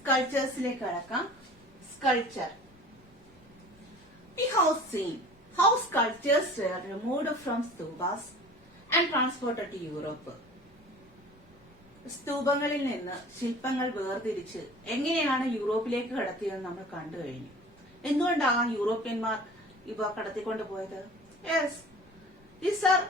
സ്കൾച്ചേഴ്സിലേക്ക് കടക്കാം. Sculpture. We have seen how sculptures were removed from stupas and transported to Europe. സ്തൂപങ്ങളിൽ നിന്ന് ശില്പങ്ങൾ വേർതിരിച്ച് എങ്ങനെയാണ് യൂറോപ്പിലേക്ക് കടത്തിയതെന്ന് നമ്മൾ കണ്ടു കഴിഞ്ഞു. എന്തുകൊണ്ടാണ് യൂറോപ്യന്മാർ ഇവ കടത്തിക്കൊണ്ട് പോയത്? Yes, these are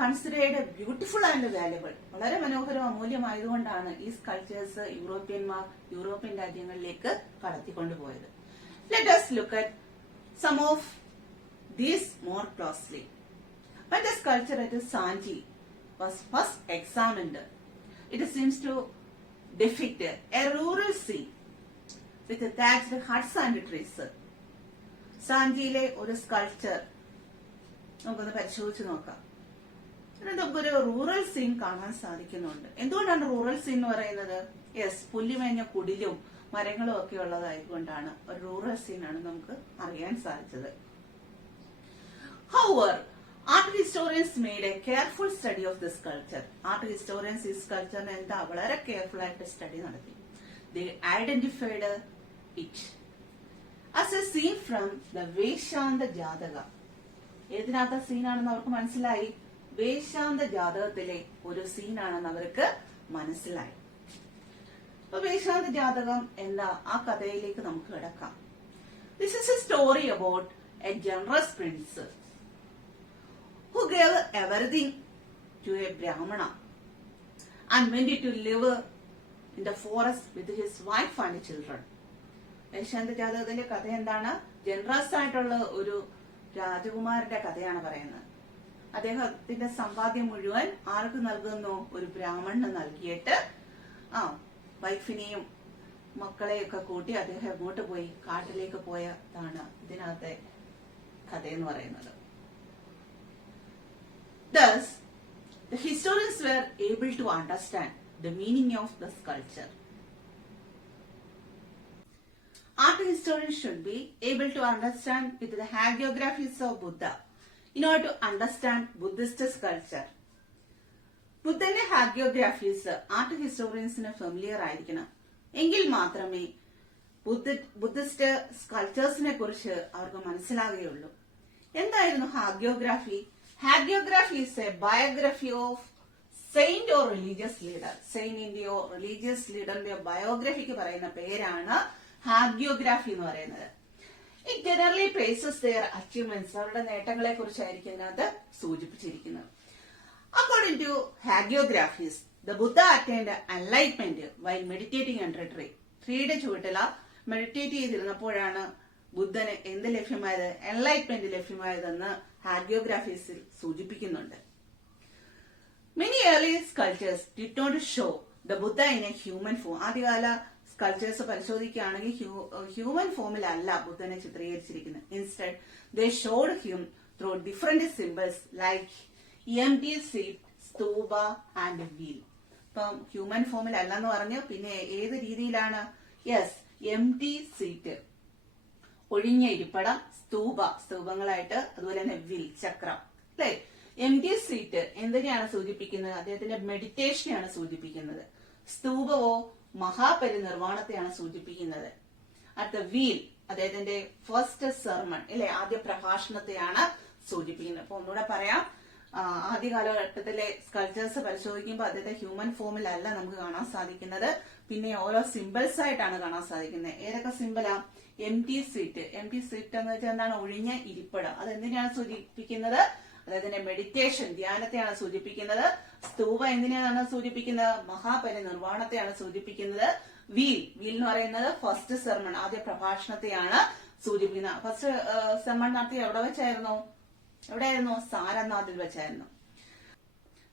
considered beautiful and valuable. വളരെ മനോഹരവും അമൂല്യമായതുകൊണ്ടാണ് ഈ സ്കൾച്ചേഴ്സ് യൂറോപ്യന്മാർ യൂറോപ്യൻ രാജ്യങ്ങളിലേക്ക് കടത്തിക്കൊണ്ടുപോയത്. Let us look at some of these more closely. When the sculpture at Sanji was first examined, it seems to depict a rural scene with thatched huts and trees. സാഞ്ചിയിലെ ഒരു sculpture നമുക്കൊന്ന് പരിശോധിച്ച് നോക്കാം. നമുക്കൊരു rural scene കാണാൻ സാധിക്കുന്നുണ്ട്. എന്തുകൊണ്ടാണ് rural scene എന്ന് പറയുന്നത്? യെസ്, പുല്ലുമേഞ്ഞ കുടിലും മരങ്ങളും ഒക്കെ ഉള്ളതായതുകൊണ്ടാണ് ഒരു റൂറൽ സീനാണ് നമുക്ക് അറിയാൻ സാധിച്ചത്. However, art historians made a careful study of this sculpture. Art historians ഈ സ്കൾപ്ചറിനെ എന്താ വളരെ കെയർഫുൾ ആയിട്ട് സ്റ്റഡി നടത്തി. They identified it as a scene from the വേശാന്ത ജാതക. ഏതിനകത്ത സീനാണെന്ന് അവർക്ക് മനസ്സിലായി. വേശാന്ത ജാതകത്തിലെ ഒരു സീനാണെന്ന് അവർക്ക് മനസ്സിലായി. അപ്പൊ വേശാന്ത ജാതകം എന്താ, ആ കഥയിലേക്ക് നമുക്ക് കിടക്കാം. This is a story about a generous prince who gave everything to a Brahmana and went to live in the forest with his wife and children. വേശാന്ത ജാതകത്തിന്റെ കഥ എന്താണ്? ജനറസ് ആയിട്ടുള്ള ഒരു രാജകുമാരന്റെ കഥയാണ് പറയുന്നത്. അദ്ദേഹത്തിന്റെ സമ്പാദ്യം മുഴുവൻ ആർക്ക് നൽകുന്നു? ഒരു ബ്രാഹ്മണന് നൽകിയിട്ട് വൈഫിനെയും മക്കളെയൊക്കെ കൂട്ടി അദ്ദേഹം എങ്ങോട്ട് പോയി? കാട്ടിലേക്ക് പോയതാണ് ഇതിനകത്തെ കഥയെന്ന് പറയുന്നത്. Thus, the historians were able to understand the meaning of the sculpture. Art historians should be able to understand with the hagiographies of Buddha in order to understand Buddhist sculpture. ബുദ്ധന്റെ ഹാഗിയോഗ്രാഫീസ് ആർട്ട് ഹിസ്റ്റോറിയൻസിന് ഫെമിലിയർ ആയിരിക്കണം. എങ്കിൽ മാത്രമേ Buddhist സ്കൾപ്ചേഴ്സിനെ കുറിച്ച് അവർക്ക് മനസ്സിലാകുകയുള്ളൂ. എന്തായിരുന്നു hagiography? Hagiography is a biography of saint or religious leader. സെയിന്റിന്റെയോ religious ലീഡറിന്റെയോ ബയോഗ്രഫിക്ക് പറയുന്ന പേരാണ് ഹാഗിയോഗ്രാഫി എന്ന് പറയുന്നത്. It generally praises their achievements. അവരുടെ നേട്ടങ്ങളെ കുറിച്ചായിരിക്കും ഇതിനകത്ത് സൂചിപ്പിച്ചിരിക്കുന്നത്. According to hagiographies, the Buddha attained enlightenment while meditating under a tree. ട്രീയുടെ ചുവട്ടില മെഡിറ്റേറ്റ് ചെയ്തിരുന്നപ്പോഴാണ് ബുദ്ധന് എന്ത് ലഭ്യമായത്? എൻലൈറ്റ്മെന്റ് ലഭ്യമായതെന്ന് ഹാഗിയോഗ്രാഫീസിൽ സൂചിപ്പിക്കുന്നുണ്ട്. Many early sculptures did not show the Buddha in a human form. ആദ്യകാല sculptures പരിശോധിക്കുകയാണെങ്കിൽ human ഫോമിലല്ല ബുദ്ധനെ ചിത്രീകരിച്ചിരിക്കുന്നത്. Instead, they showed him through different symbols like empty seat, stupa and wheel. ഇപ്പം human ഫോമിൽ അല്ലെന്ന് പറഞ്ഞു. പിന്നെ ഏത് രീതിയിലാണ്? യെസ്, എംപ്റ്റി സീറ്റ്, ഒഴിഞ്ഞ ഇരിപ്പടം, സ്തൂപങ്ങളായിട്ട്, അതുപോലെ തന്നെ വീൽ, ചക്രം, അല്ലെ? എംപ്റ്റി സീറ്റ് എന്തിനെയാണ് സൂചിപ്പിക്കുന്നത്? അദ്ദേഹത്തിന്റെ മെഡിറ്റേഷനെയാണ് സൂചിപ്പിക്കുന്നത്. സ്തൂപവോ മഹാപരിനിർവാണത്തെയാണ് സൂചിപ്പിക്കുന്നത്. അടുത്ത വീൽ അദ്ദേഹത്തിന്റെ ഫസ്റ്റ് സെർമൺ, അല്ലെ, ആദ്യ പ്രഭാഷണത്തെയാണ് സൂചിപ്പിക്കുന്നത്. അപ്പൊ ഒന്നുകൂടെ പറയാം, ആദ്യ കാലഘട്ടത്തിലെ സ്കൾപ്ചേഴ്സ് പരിശോധിക്കുമ്പോൾ അദ്ദേഹത്തെ ഹ്യൂമൻ ഫോമിലല്ല നമുക്ക് കാണാൻ സാധിക്കുന്നത്. പിന്നെ ഓരോ സിമ്പിൾസ് ആയിട്ടാണ് കാണാൻ സാധിക്കുന്നത്. ഏതൊക്കെ സിമ്പിളാ? Empty seat. എംപ്റ്റി സീറ്റ് എന്ന് വെച്ചാൽ എന്താണ്? ഒഴിഞ്ഞ ഇരിപ്പിടം. അത് എന്തിനാണ് സൂചിപ്പിക്കുന്നത്? അദ്ദേഹത്തിന്റെ മെഡിറ്റേഷൻ, ധ്യാനത്തെയാണ് സൂചിപ്പിക്കുന്നത്. സ്തൂപ എന്തിനാണ് സൂചിപ്പിക്കുന്നത്? മഹാപരിനിർവാണത്തെയാണ് സൂചിപ്പിക്കുന്നത്. വീൽ എന്ന് പറയുന്നത് ഫസ്റ്റ് സെർമൺ, ആദ്യ പ്രഭാഷണത്തെയാണ് സൂചിപ്പിക്കുന്നത്. ഫസ്റ്റ് സെർമൺ നടത്തി എവിടെ വെച്ചായിരുന്നു? എവിടെയായിരുന്നു? സാരനാഥിൽ വെച്ചായിരുന്നു.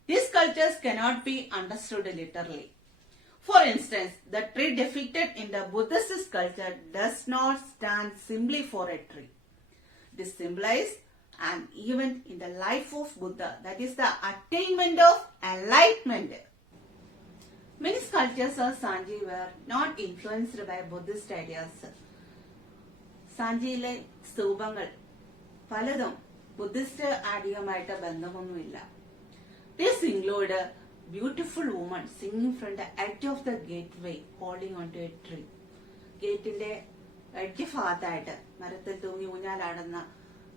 These sculptures cannot be understood literally. For instance, the tree depicted in the Buddhist sculpture does not stand simply for a tree. It symbolizes an event in the life of Buddha, that is the attainment of enlightenment. Many sculptures of Sanji were not influenced by Buddhist ideas. സാഞ്ചിയിലെ സ്തൂപങ്ങൾ പലതും Buddhist ആധികമായിട്ട് ബന്ധമൊന്നുമില്ല. This include beautiful woman singing from the edge of the gateway holding onto a tree. ഗേറ്റിന്റെ edge ഭാഗത്തായിട്ട് മരത്തിൽ തൂങ്ങി ഊഞ്ഞാലാടുന്ന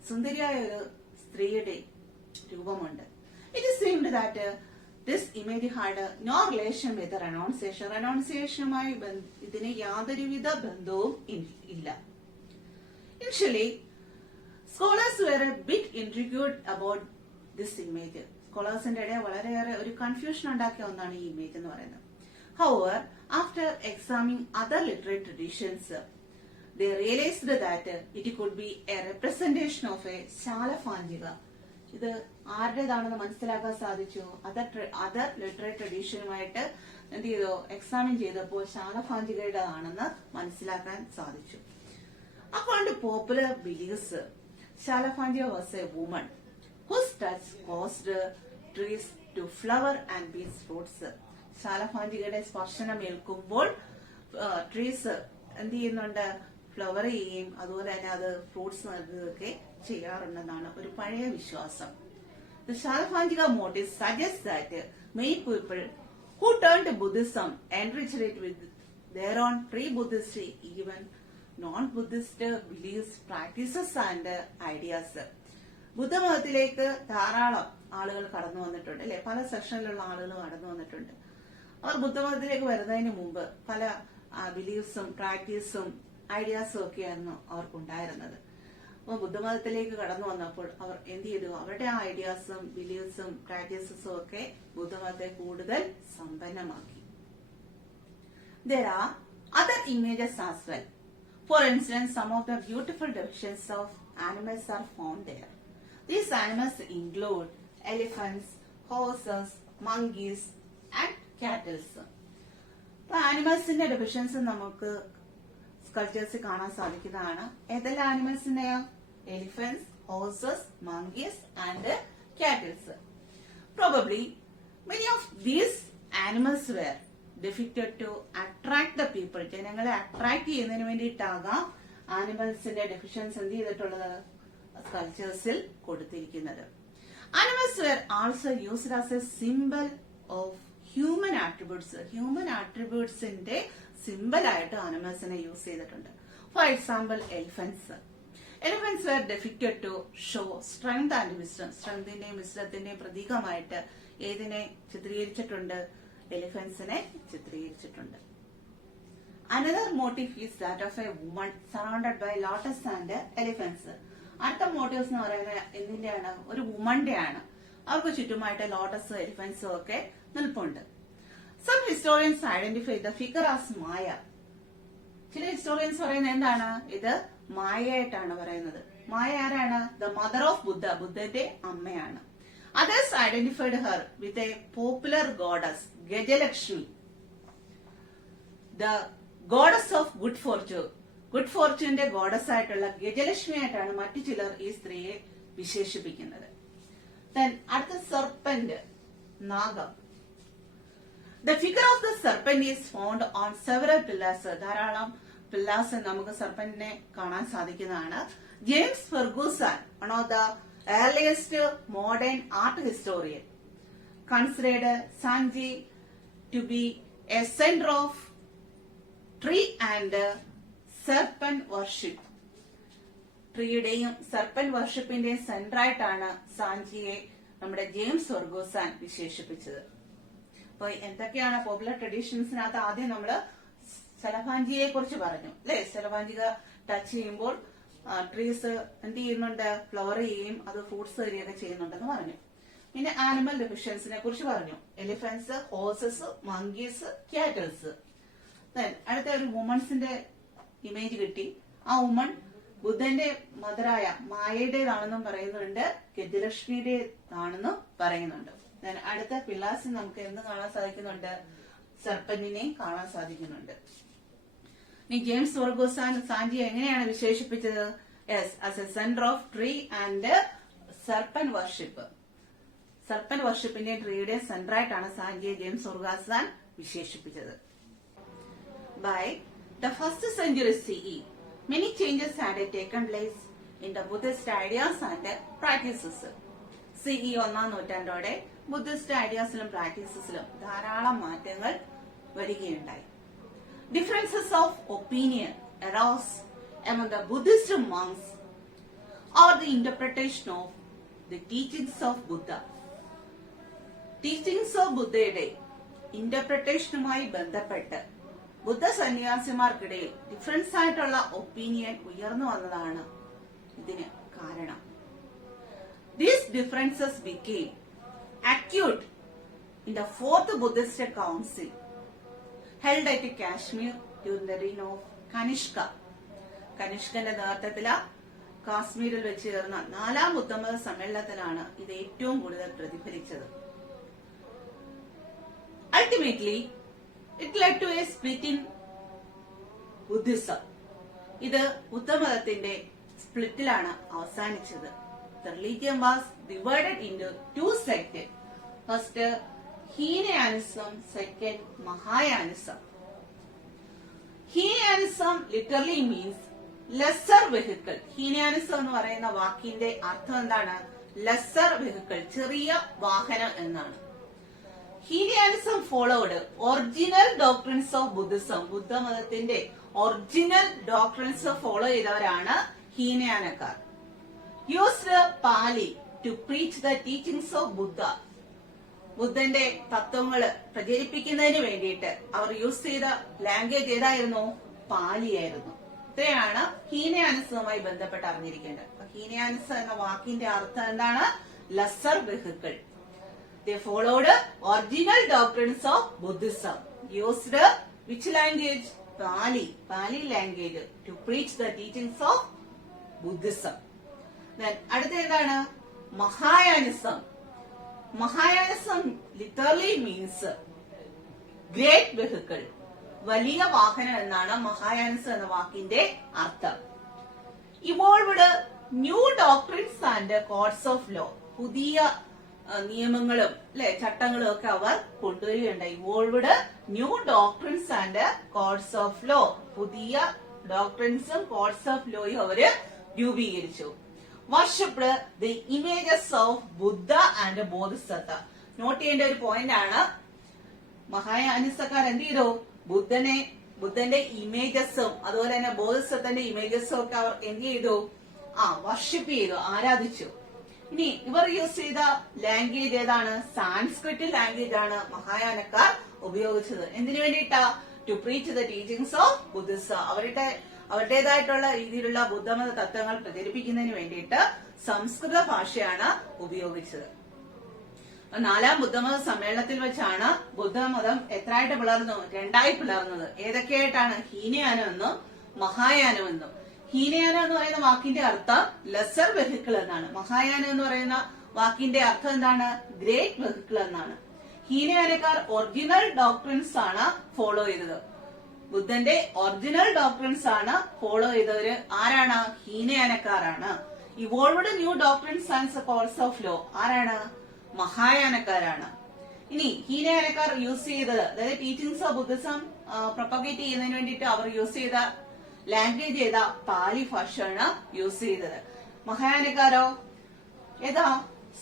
സുന്ദരിയായ ഒരു സ്ത്രീയുടെ രൂപമുണ്ട്. It is seemed that this image had no relation with renunciation. റെനൗൺസിയേഷനുമായി ഇതിന് യാതൊരുവിധ ബന്ധവും ഇല്ല. Initially scholars were a bit intrigued about this image. സ്കോളേഴ്സിന്റെ ഇടയിൽ വളരെയേറെ ഒരു കൺഫ്യൂഷൻ ഉണ്ടാക്കിയ ഒന്നാണ് ഈ ഇമേജ് എന്ന് പറയുന്നത്. However, after examining other literary traditions, they realized that it could be a representation of a ശാലഭാഞ്ജിക. ഇത് ആരുടേതാണെന്ന് മനസ്സിലാക്കാൻ സാധിച്ചു. അതർ ലിറ്റററി ട്രഡീഷനുമായിട്ട് എന്ത് ചെയ്തു, എക്സാമിൻ ചെയ്തപ്പോൾ ശാലഭാഞ്ജികയുടേതാണെന്ന് മനസ്സിലാക്കാൻ സാധിച്ചു. According to popular beliefs, Shalapanjika was a woman whose touch caused trees to flower and bear fruits. ശാലഭാഞ്ജികയുടെ സ്പർശനം ഏൽക്കുമ്പോൾ trees എന്ത് ചെയ്യുന്നുണ്ട്, ഫ്ലവർ ചെയ്യുകയും അതുപോലെ തന്നെ അത് ഫ്രൂട്ട്സ് നൽകുകയൊക്കെ ചെയ്യാറുണ്ടെന്നാണ് ഒരു പഴയ വിശ്വാസം. The Shalapanjika motif suggests that many people who turned to Buddhism enriched it with their own pre-Buddhist, even non-Buddhist beliefs, practices and ideas. ബുദ്ധമതത്തിലേക്ക് ധാരാളം ആളുകൾ കടന്നു വന്നിട്ടുണ്ട് അല്ലെ, പല സെക്ഷനിലുള്ള ആളുകൾ കടന്നു വന്നിട്ടുണ്ട്. അവർ ബുദ്ധമതത്തിലേക്ക് വരുന്നതിന് മുമ്പ് പല ബിലീഫ്സും പ്രാക്ടീസും ഐഡിയാസും ഒക്കെയായിരുന്നു അവർക്കുണ്ടായിരുന്നത്. അപ്പോൾ ബുദ്ധമതത്തിലേക്ക് കടന്നു വന്നപ്പോൾ അവർ എന്ത് ചെയ്തു, അവരുടെ ആ ഐഡിയാസും ബിലീഫ്സും പ്രാക്ടീസസും ഒക്കെ ബുദ്ധമതത്തെ കൂടുതൽ സമ്പന്നമാക്കി. There are other images as well. For instance, some of the beautiful depictions of animals are found there. These animals include elephants, horses, monkeys and cattle. ആനിമൽസിന്റെ ഡെപിഷൻസ് നമുക്ക് സ്കൾപ്ചേഴ്സിൽ കാണാൻ സാധിക്കുന്നതാണ്. ഏതെല്ലാം ആനിമൽസിന്റെയാ? Elephants, horses, monkeys and cattle. Probably many of these animals were depicted to attract the people. ജനങ്ങളെ attract ചെയ്യുന്നതിന് വേണ്ടിയിട്ടാകാം ആനിമൽസിന്റെ deficiencies എന്ത് ചെയ്തിട്ടുള്ളത്, സ്കൾപ്ചേഴ്സിൽ കൊടുത്തിരിക്കുന്നത്. Animals were also used as a symbol of human attributes. Human ആട്രിബ്യൂട്ട്സിന്റെ സിമ്പൽ ആയിട്ട് ആനിമൽസിനെ യൂസ് ചെയ്തിട്ടുണ്ട്. For example elephants. Elephants were depicted to show strength and wisdom. സ്ട്രെങ്തിന്റെയും വിസ്ഡത്തിന്റെയും പ്രതീകമായിട്ട് ഏതിനെ ചിത്രീകരിച്ചിട്ടുണ്ട്? എലിഫന്റ്സിനെ ചിത്രീകരിച്ചിട്ടുണ്ട്. Another motif is that of a woman surrounded by lotus and elephants. അടുത്ത മോട്ടീവ്സ് എന്ന് പറയുന്നത് എന്തിന്റെയാണ്? ഒരു വുമന്റെ ആണ്. അവർക്ക് ചുറ്റുമായിട്ട് ലോട്ടസ്, എലിഫന്റ്സും ഒക്കെ നിൽപ്പുണ്ട്. Some historians identify the figure as Maya. ചില ഹിസ്റ്റോറിയൻസ് പറയുന്നത് എന്താണ്? ഇത് മായയായിട്ടാണ് പറയുന്നത്. മായ ആരാണ്? ദ മദർ ഓഫ് ബുദ്ധ, ബുദ്ധന്റെ അമ്മയാണ്. Others identified her with a popular goddess, Gajalakshmi, the goddess of good fortune. ഗുഡ് ഫോർച്യൂണിന്റെ ഗോഡസ് ആയിട്ടുള്ള ഗജലക്ഷ്മി ആയിട്ടാണ് മറ്റു ചിലർ ഈ സ്ത്രീയെ വിശേഷിപ്പിക്കുന്നത്. അടുത്ത സർപ്പന്റ്, നാഗം. The figure of the serpent is found on several pillars. ധാരാളം പില്ലേഴ്സ് നമുക്ക് സർപ്പന്റിനെ കാണാൻ സാധിക്കുന്നതാണ്. James Fergusson, one of the earliest modern art historian, considered Sanji to be a center of tree and serpent worship. ട്രീയുടെയും serpent വർഷിപ്പിന്റെയും centre ആയിട്ടാണ് സാഞ്ചിയെ നമ്മുടെ ജെയിംസ് ഫെർഗൂസൺ വിശേഷിപ്പിച്ചത്. അപ്പൊ എന്തൊക്കെയാണ് പോപ്പുലർ ട്രഡീഷൻസിനകത്ത്? ആദ്യം നമ്മള് ശലഭാഞ്ജിയെ കുറിച്ച് പറഞ്ഞു അല്ലെ. ശലഭാഞ്ജിക ടച്ച് ചെയ്യുമ്പോൾ ട്രീസ് എന്ത് ചെയ്യുന്നുണ്ട്? ഫ്ലവർ ചെയ്യുകയും അത് ഫ്രൂട്ട്സ് തരികയൊക്കെ ചെയ്യുന്നുണ്ടെന്ന് പറഞ്ഞു. പിന്നെ ആനിമൽ ഡെഫിഷ്യൻസിനെ കുറിച്ച് പറഞ്ഞു. Elephants, horses, monkeys, cattles. അടുത്ത ഒരു വുമൺസിന്റെ ഇമേജ് കിട്ടി. ആ വുമൺ ബുദ്ധന്റെ മദറായ മായയുടേതാണെന്നും പറയുന്നുണ്ട്, ഗജലക്ഷ്മിയുടേതാണെന്നും പറയുന്നുണ്ട്. അടുത്ത പിള്ളേഴ്സ് നമുക്ക് എന്ത് കാണാൻ സാധിക്കുന്നുണ്ട്? സർപ്പന്റിനെയും കാണാൻ സാധിക്കുന്നുണ്ട്. ഇനി ജെയിംസ് ഫെർഗൂസൺ സാഞ്ചിയെ എങ്ങനെയാണ് വിശേഷിപ്പിച്ചത്? Yes, as a centre of tree and serpent worship. Serpent വർഷിപ്പിന്റെ ട്രീയുടെ സെന്റർ ആയിട്ടാണ് സാഞ്ചിയെ ജെയിംസ് ഫെർഗൂസൺ വിശേഷിപ്പിച്ചത്. By the 1st century CE, many changes had taken place in the Buddhist ideas and practices. CE 1-ാം നൂറ്റാണ്ടോടെ ബുദ്ധിസ്റ്റ് ഐഡിയാസിലും പ്രാക്ടീസസിലും ധാരാളം മാറ്റങ്ങൾ വരികയുണ്ടായി. Differences of opinion arose among the Buddhist monks or the interpretation of the teachings of Buddha. Teachings of ബുദ്ധയുടെ ഇന്റർപ്രിട്ടേഷനുമായി ബന്ധപ്പെട്ട് ബുദ്ധ സന്യാസിമാർക്കിടയിൽ ഡിഫറൻസ് ആയിട്ടുള്ള ഒപ്പീനിയൻ ഉയർന്നു വന്നതാണ് ഇതിന് കാരണം. These differences became acute in the Fourth Buddhist Council held at Kashmir during the reign of Kanishka. കനിഷ്കന്റെ നേതൃത്വത്തില് കാശ്മീരിൽ വെച്ച് ചേർന്ന 4-ാം ബുദ്ധമത സമ്മേളനത്തിലാണ് ഇത് ഏറ്റവും കൂടുതൽ പ്രതിഫലിച്ചത്. Ultimately, it led to a split in Buddhism. ഇത് ബുദ്ധമതത്തിന്റെ സ്പ്ലിറ്റിലാണ് അവസാനിച്ചത്. The religion was divided into two sects. First, Hinayanism, second, Mahayanism. Hinayanism literally means lesser vehicle. Hinayanism എന്ന് പറയുന്ന വാക്കിന്റെ അർത്ഥം എന്താണ്? lesser vehicle, ചെറിയ വാഹനം എന്നാണ്. Hinayanism followed original doctrines of Buddhism. ബുദ്ധമതത്തിന്റെ ഒറിജിനൽ ഡോക്ട്രിൻസ് ഫോളോ ചെയ്തവരാണ് ഹീനയാനക്കാർ. Used Pali to preach the teachings of Buddha. ബുദ്ധന്റെ തത്വങ്ങൾ പ്രചരിപ്പിക്കുന്നതിന് വേണ്ടിയിട്ട് അവർ യൂസ് ചെയ്ത ലാംഗ്വേജ് ഏതായിരുന്നു? പാലിയായിരുന്നു. ഇത്രയാണ് ഹീനയാനിസവുമായി ബന്ധപ്പെട്ട് അറിഞ്ഞിരിക്കേണ്ടത്. ഹീനയാനിസം എന്ന വാക്കിന്റെ അർത്ഥം എന്താണ്? Lesser vehicle. They followed original doctrines of Buddhism. Used which language? Pali. Pali language to preach the teachings of Buddhism. Then അടുത്ത എന്താണ്? Mahayanism. Mahayanism literally means great vehicle. വലിയ വാഹനം എന്നാണ് മഹായാനിസം എന്ന വാക്കിന്റെ അർത്ഥം. Evolved new doctrines and codes of law. പുതിയ നിയമങ്ങളും ചട്ടങ്ങളും ഒക്കെ അവർ കൊണ്ടുവരികയുണ്ടായി. Evolved new doctrines and codes of law. പുതിയ ഡോക്ട്രിൻസും കോഡ്സ് ഓഫ് ലോയും അവര് രൂപീകരിച്ചു. Worshipped the images of Buddha and Bodhisattva. Note ചെയ്യേണ്ട ഒരു പോയിന്റ് ആണ്. മഹായാനിസക്കാർ എന്ത് ചെയ്തു? ബുദ്ധന്റെ ഇമേജസും അതുപോലെ തന്നെ ബോധിസത്തന്റെ ഇമേജസും ഒക്കെ അവർ എന്ത് ചെയ്തു? വർഷിപ്പ് ചെയ്തു, ആരാധിച്ചു. ഇനി ഇവർ യൂസ് ചെയ്ത ലാംഗ്വേജ് ഏതാണ്? സാൻസ്ക്രിറ്റ് ലാംഗ്വേജ് ആണ് മഹായാനക്കാർ ഉപയോഗിച്ചത്. എന്തിനു വേണ്ടിയിട്ടാ? To preach the teachings of Buddhism. അവരുടേതായിട്ടുള്ള രീതിയിലുള്ള ബുദ്ധമത തത്വങ്ങൾ പ്രചരിപ്പിക്കുന്നതിന് വേണ്ടിയിട്ട് സംസ്കൃത ഭാഷയാണ് ഉപയോഗിച്ചത്. 4-ാം ബുദ്ധമത സമ്മേളനത്തിൽ വെച്ചാണ് ബുദ്ധമതം എത്രയായിട്ട് പിളർന്നു? 2ആയി പിളർന്നത്. ഏതൊക്കെയായിട്ടാണ്? ഹീനയാനം എന്നും മഹായാനം എന്നും. ഹീനയാനം എന്ന് പറയുന്ന വാക്കിന്റെ അർത്ഥം ലെസർ വെഹിക്കിൾ എന്നാണ്. മഹായാനം എന്ന് പറയുന്ന വാക്കിന്റെ അർത്ഥം എന്താണ്? ഗ്രേറ്റ് വെഹിക്കിൾ എന്നാണ്. ഹീനയാനക്കാർ ഒറിജിനൽ ഡോക്ട്രിൻസ് ആണ് ഫോളോ ചെയ്തത്. ബുദ്ധന്റെ ഒറിജിനൽ ഡോക്ട്രിൻസ് ആണ് ഫോളോ ചെയ്തവര് ആരാണ്? ഹീനയാനക്കാരാണ്. Evolved new doctrines and codes of law ആരാണ്? മഹായാനക്കാരാണ്. ഇനി ഹീനയാനക്കാർ യൂസ് ചെയ്തത്, അതായത് ടീച്ചിങ്സ് ഓഫ് ബുദ്ധിസം പ്രൊപ്പഗേറ്റ് ചെയ്യുന്നതിന് വേണ്ടിയിട്ട് അവർ യൂസ് ചെയ്ത ലാംഗ്വേജ് ഏതാ? പാലി ഭാഷയാണ് യൂസ് ചെയ്തത്. മഹായാനക്കാരോ ഏതാ?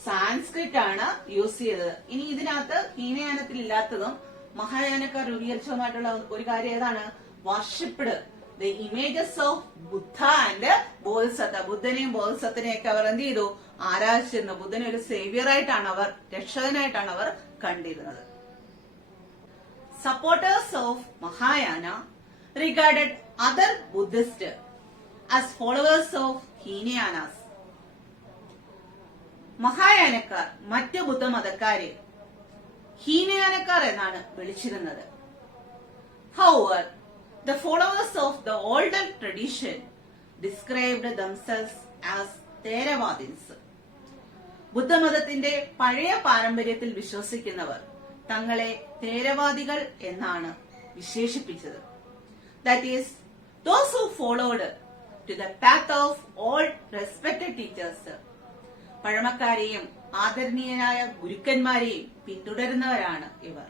സാൻസ്ക്രിറ്റ് ആണ് യൂസ് ചെയ്തത്. ഇനി ഇതിനകത്ത് ഹീനയാനത്തിൽ ഇല്ലാത്തതും മഹായാനക്കാർ രൂപീകരിച്ചതുമായിട്ടുള്ള ഒരു കാര്യം ഏതാണ്? Worshipped the images of Buddha and Bodhisattva. ബുദ്ധനെയും ബോധിസത്തിനെയും ഒക്കെ അവർ എന്ത് ചെയ്തു? ആരാധിച്ചിരുന്നു. ബുദ്ധനെ ഒരു സേവിയറായിട്ടാണ് അവർ, രക്ഷകനായിട്ടാണ് അവർ കണ്ടിരുന്നത്. Supporters of Mahayana regarded other Buddhists as followers of Hinayanas. മഹായാനക്കാർ മറ്റ് ബുദ്ധമതക്കാരെ ഹീനയാനക്കാർ എന്നാണ് വിളിച്ചിരുന്നത്. However, the followers of the older tradition described themselves as Theravadins. ബുദ്ധമതത്തിന്റെ പഴയ പാരമ്പര്യത്തിൽ വിശ്വസിക്കുന്നവർ തങ്ങളെ തേരവാദികൾ എന്നാണ് വിശേഷിപ്പിച്ചത്. That is, those who followed to the path of old respected teachers. പഴമക്കാരെയും ആദരണീയനായ ഗുരുക്കന്മാരെയും പിന്തുടരുന്നവരാണ് ഇവർ.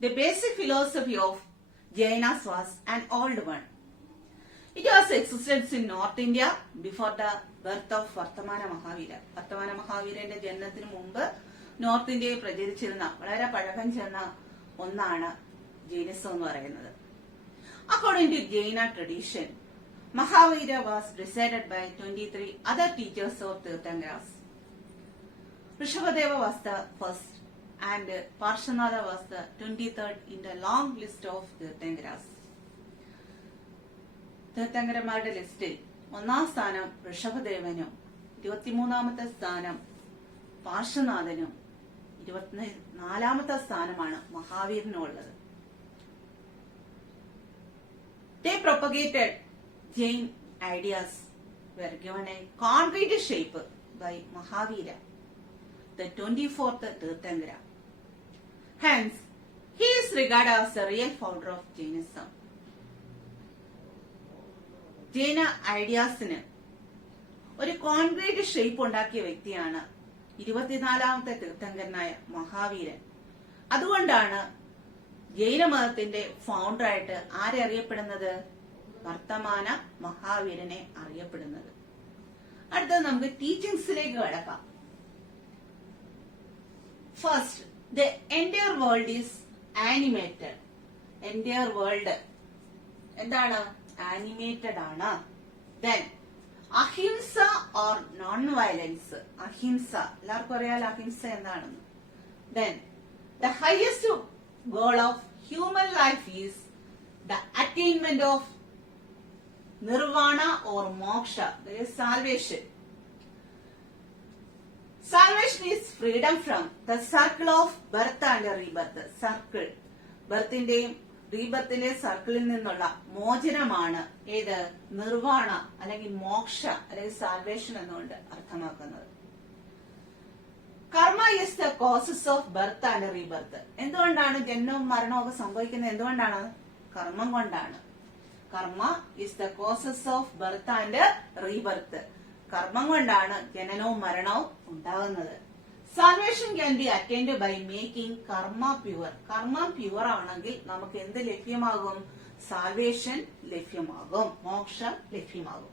The basic philosophy of Jainas was an old one. It was existence in north India before the birth of വർത്തമാന മഹാവീര. വർത്തമാന മഹാവീരന്റെ ജനനത്തിന് മുമ്പ് north ഇന്ത്യയിൽ പ്രചരിച്ചിരുന്ന വളരെ പഴക്കം ചെന്ന ഒന്നാണ് ജൈനിസം എന്ന് പറയുന്നത്. According to Jaina tradition, Mahavira was preceded by 23 other teachers of Tirthankaras. Rishabhadeva was the first and Parshanatha was the 23rd in the long list of Tirthankaras. തീർത്ഥങ്കരന്മാരുടെ ലിസ്റ്റിൽ ഒന്നാം സ്ഥാനം ഋഷഭദേവനും 23ാമത്തെ സ്ഥാനം പാർശ്വനാഥനും 24ാമത്തെ സ്ഥാനമാണ് മഹാവീരനുള്ളത്. They propagated Jain ideas were given a concrete shape by Mahavira, the 24th Tirthankara. Hence, he is regarded as the real founder of Jainism. ജൈന ഐഡിയാസിന് ഒരു concrete shape ഉണ്ടാക്കിയ വ്യക്തിയാണ് 24ാമത്തെ തീർത്ഥങ്കരനായ മഹാവീരൻ. അതുകൊണ്ടാണ് ജൈനമതത്തിന്റെ ഫൗണ്ടറായിട്ട് ആരെ അറിയപ്പെടുന്നത്? വർത്തമാന മഹാവീരനെ അറിയപ്പെടുന്നത്. അടുത്തത് നമുക്ക് ടീച്ചിങ്സിലേക്ക് കടക്കാം. First, the entire world is animated. Entire world എന്താണ്? ആനിമേറ്റഡ് ആണ്. Then ahimsa or non violence. Ahimsa എല്ലാവർക്കും അറിയാലോ അഹിംസ എന്താണെന്ന്. Then the highest goal of human life is the attainment of nirvana or moksha, that is salvation. Salvation is freedom from the circle of birth and rebirth. Circle, ബർത്തിന്റെയും റീബർത്തിന്റെയും സർക്കിളിൽ നിന്നുള്ള മോചനമാണ് ഏത്? നിർവാണ അല്ലെങ്കിൽ മോക്ഷ അല്ലെങ്കിൽ salvation എന്നുകൊണ്ട് അർത്ഥമാക്കുന്നത്. Karma is the causes of birth and rebirth. എന്തുകൊണ്ടാണ് ജനനവും മരണവും ഒക്കെ സംഭവിക്കുന്നത്? എന്തുകൊണ്ടാണ്? കർമ്മം കൊണ്ടാണ്. Karma is the causes of birth and rebirth. കർമ്മം കൊണ്ടാണ് ജനനവും മരണവും ഉണ്ടാകുന്നത്. Salvation can be attained by making karma pure. കർമ്മം പ്യുവർ ആണെങ്കിൽ നമുക്ക് എന്ത് ലഭ്യമാകും? സാൽവേഷൻ ലഭ്യമാകും, മോക്ഷം ലഭ്യമാകും.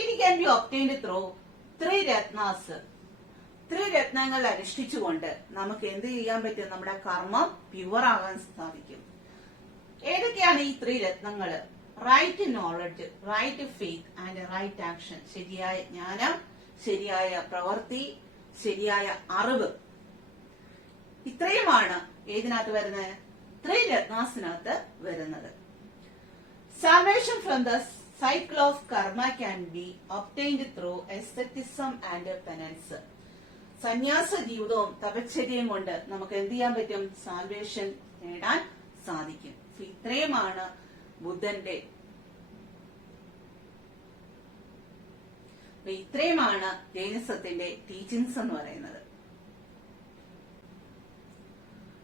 It can be obtained through 3 ratnas. 3 രത്നങ്ങൾ അനുഷ്ഠിച്ചുകൊണ്ട് നമുക്ക് എന്ത് ചെയ്യാൻ പറ്റും? നമ്മുടെ കർമ്മം പ്യുവർ ആകാൻ സാധിക്കും. ഏതൊക്കെയാണ് ഈ 3 രത്നങ്ങള്? Right knowledge, right faith and right action. ശരിയായ ജ്ഞാനം, ശരിയായ പ്രവൃത്തി, ശരിയായ അറിവ്. ഇത്രയുമാണ് ഏതിനകത്ത് വരുന്നത്? 3 രത്നാസിനകത്ത് വരുന്നത്. Salvation from the cycle of karma can be obtained through aestheticism and penance. സന്യാസ ജീവിതവും തപശ്ചര്യയും കൊണ്ട് നമുക്ക് എന്ത് ചെയ്യാൻ പറ്റും? സാൽവേഷൻ നേടാൻ സാധിക്കും. ഇത്രയുമാണ് ബുദ്ധന്റെ, ഇത്രയുമാണ് ജൈനിസത്തിന്റെ ടീച്ചിങ്സ് എന്ന് പറയുന്നത്.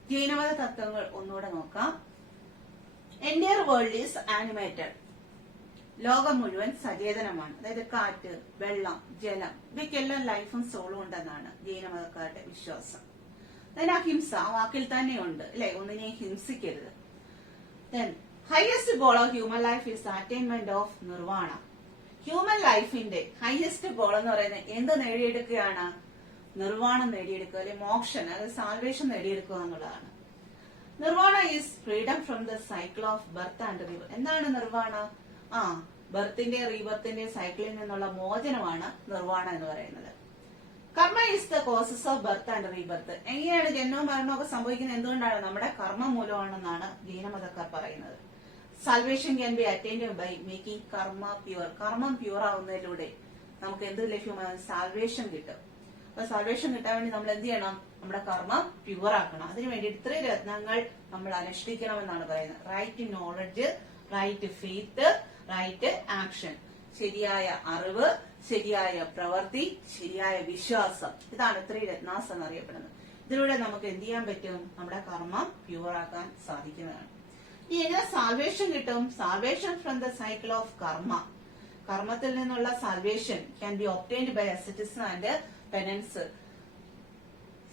ജൈനമത തത്വങ്ങൾ ഒന്നുകൂടെ നോക്കാം. Entire world is animated. ലോകം മുഴുവൻ സചേതനമാണ്. അതായത് കാറ്റ്, വെള്ളം, ജലം ഇവയ്ക്കെല്ലാം ലൈഫും സോളും ഉണ്ടെന്നാണ് ജൈനമതക്കാരുടെ വിശ്വാസം. അതിന് അഹിംസ ആ വാക്കിൽ തന്നെയുണ്ട് അല്ലെ, ഒന്നിനെയും ഹിംസിക്കരുത്. Then, highest goal of human life is the attainment of nirvana. Human ലൈഫിന്റെ ഹയസ്റ്റ് ഗോൾ എന്ന് പറയുന്നത് എന്ത് നേടിയെടുക്കുകയാണ്? നിർവാണം നേടിയെടുക്കുക, അല്ലെങ്കിൽ മോക്ഷൻ അല്ലെങ്കിൽ സാൽവേഷൻ നേടിയെടുക്കുക എന്നുള്ളതാണ്. Nirvana is freedom from the cycle of birth and rebirth. എന്താണ് നിർവാണ? ബർത്തിന്റെ റീബർത്തിന്റെ സൈക്കിളിൽ നിന്നുള്ള മോചനമാണ് നിർവാണ എന്ന് പറയുന്നത്. കർമ്മ is the causes of birth and rebirth. എങ്ങനെയാണ് ജനനവും മരണവും ഒക്കെ സംഭവിക്കുന്നത്? എന്തുകൊണ്ടാണ്? നമ്മുടെ കർമ്മം മൂലമാണെന്നാണ് ജൈനമതക്കാർ പറയുന്നത്. Salvation can be attained by making karma pure. കർമ്മം പ്യുവർ ആവുന്നതിലൂടെ നമുക്ക് എന്ത് ലഭ്യമാണ്? സാൽവേഷൻ കിട്ടും. അപ്പൊ സാൽവേഷൻ കിട്ടാൻ വേണ്ടി നമ്മൾ എന്ത് ചെയ്യണം? നമ്മുടെ കർമ്മം പ്യുവർ ആക്കണം. അതിനുവേണ്ടി 3 രത്നങ്ങൾ നമ്മൾ അനുഷ്ഠിക്കണമെന്നാണ് പറയുന്നത്. Right knowledge, right faith, right action. ശരിയായ അറിവ്, ശരിയായ പ്രവൃത്തി, ശരിയായ വിശ്വാസം. ഇതാണ് 3 രത്നാസ് എന്നറിയപ്പെടുന്നത്. ഇതിലൂടെ നമുക്ക് എന്ത് ചെയ്യാൻ പറ്റും? നമ്മുടെ കർമ്മം പ്യുവർ ആക്കാൻ സാധിക്കുന്നതാണ്. ഇനി എങ്ങനെ സാൽവേഷൻ കിട്ടും? Salvation from the cycle of karma. കർമ്മത്തിൽ നിന്നുള്ള salvation can be obtained by asceticism and penance.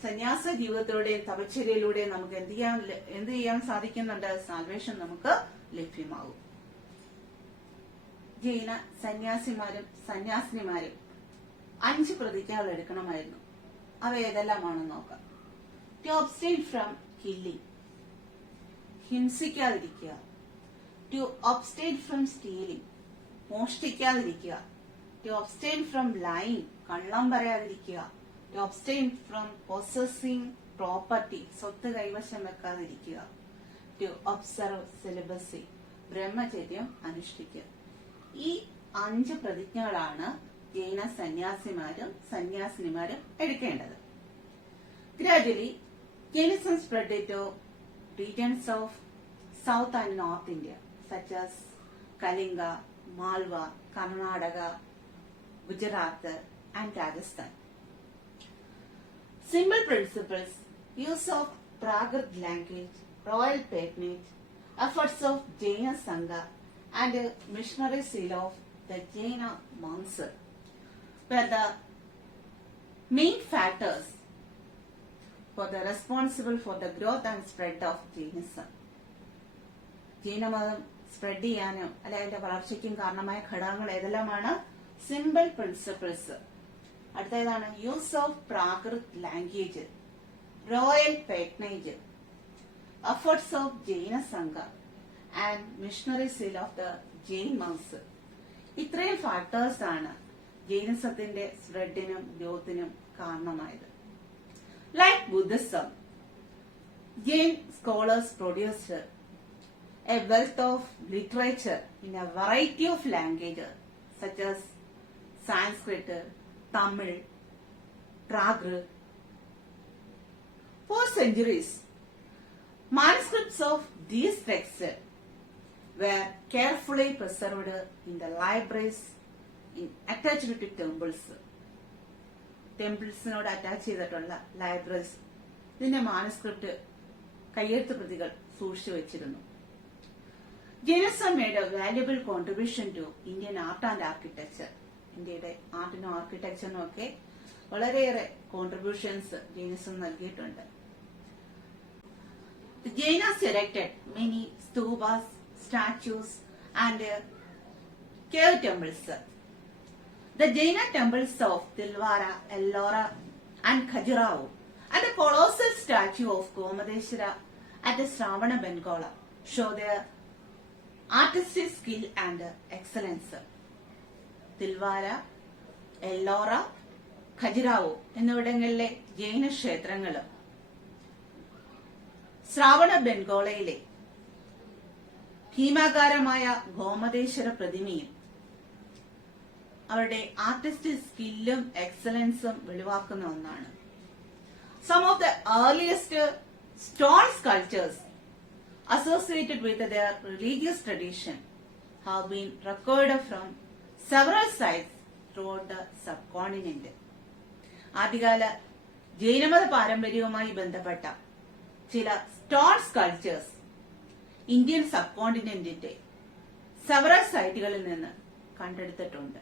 സന്യാസ ജീവിതത്തിലൂടെയും തപശ്ചര്യയിലൂടെയും നമുക്ക് എന്ത് ചെയ്യാൻ സാധിക്കുന്നുണ്ട്? സാൽവേഷൻ നമുക്ക് ലഭ്യമാകും. ജൈന സന്യാസിമാരും സന്യാസിനിമാരും 5 പ്രതിജ്ഞകൾ എടുക്കണമായിരുന്നു. അവ ഏതെല്ലാമാണെന്ന് നോക്കാം. ടു അബ്സ്റ്റെയിൻ ഫ്രം കില്ലിംഗ്, ഹിംസിക്കാതിരിക്കുക. ടു അബ്സ്റ്റെയിൻ ഫ്രം സ്റ്റീലിംഗ്, മോഷ്ടിക്കാതിരിക്കുക. ടു അബ്സ്റ്റെയിൻ ഫ്രം ലൈങ്, കള്ളം പറയാതിരിക്കുക. To abstain from possessing property, സ്വത്ത് കൈവശം വെക്കാതിരിക്കുക. ടു ഒബ്സർവ് സെലിബസി, ബ്രഹ്മചര്യം അനുഷ്ഠിക്കുക. ഈ 5 പ്രതിജ്ഞകളാണ് ജൈന സന്യാസിമാരും സന്യാസിനിമാരും എടുക്കേണ്ടത്. Gradually Jainism spread to regions of South and North India such as Kalinga, Malwa, Karnataka, Gujarat and Rajasthan. Simple principles: use of Prakrit language, royal patronage, efforts of Jaina Sangha and missionary seal of the Jaina monks were the main factors for the responsible for the growth and spread of Jainism. ജൈനമതം spread ചെയ്യാനും അല്ലെ അതിന്റെ വളർച്ചയ്ക്കും കാരണമായ ഘടകങ്ങൾ ഏതെല്ലാമാണ്? Simple principles. അടുത്തതാണ് use of Prakrit language, royal patronage, efforts of Jaina sangha and missionary zeal of the Jain monks. ഇത്രയും ഫാക്ടേഴ്സ് ആണ് ജൈനിസത്തിന്റെ സ്പ്രെഡിനും ഗ്രോത്തിനും കാരണമായത്. Like Buddhism, Jain scholars produced a wealth of literature in a variety of languages such as Sanskrit, Tamil, Prakrit. For centuries, manuscripts of these texts were carefully preserved in the libraries attached to temples. ടെമ്പിൾസിനോട് attach ചെയ്തിട്ടുള്ള libraries ഇതിന്റെ manuscript കയ്യെഴുത്ത് പ്രതികൾ സൂക്ഷിച്ചു വെച്ചിരുന്നു. Jainism made a valuable contribution to Indian art and architecture. ഇന്ത്യയുടെ ആർട്ടിനും ആർക്കിടെക്ചറിനും ഒക്കെ വളരെയേറെ കോൺട്രിബ്യൂഷൻസ് ജൈനിസം നൽകിയിട്ടുണ്ട്. The Jainas erected many stupas, statues and cave temples. The Jaina temples of Tilwara, Ellora and Khajuraho and the colossal statue of Gomadeshwara at the Shravana Bengola show their artistic skill and excellence. Dilwara, Ellora, Khajuraho എന്നിവിടങ്ങളിലെ ജൈന ക്ഷേത്രങ്ങളും ശ്രാവണ ബെൻഗോളയിലെ ഭീമാകാരമായ ഗോമതേശ്വര പ്രതിമയും അവരുടെ artistic സ്കില്ലും എക്സലൻസും വെളിവാക്കുന്ന ഒന്നാണ്. Some of the earliest stone sculptures associated with their religious tradition have been recorded from several sites throughout the subcontinent. ആദ്യകാല ജൈനമത പാരമ്പര്യവുമായി ബന്ധപ്പെട്ട ചില stone sculptures Indian sub കോണ്ടിനെന്റിന്റെ സെവറൽ സൈറ്റുകളിൽ നിന്ന് കണ്ടെടുത്തിട്ടുണ്ട്.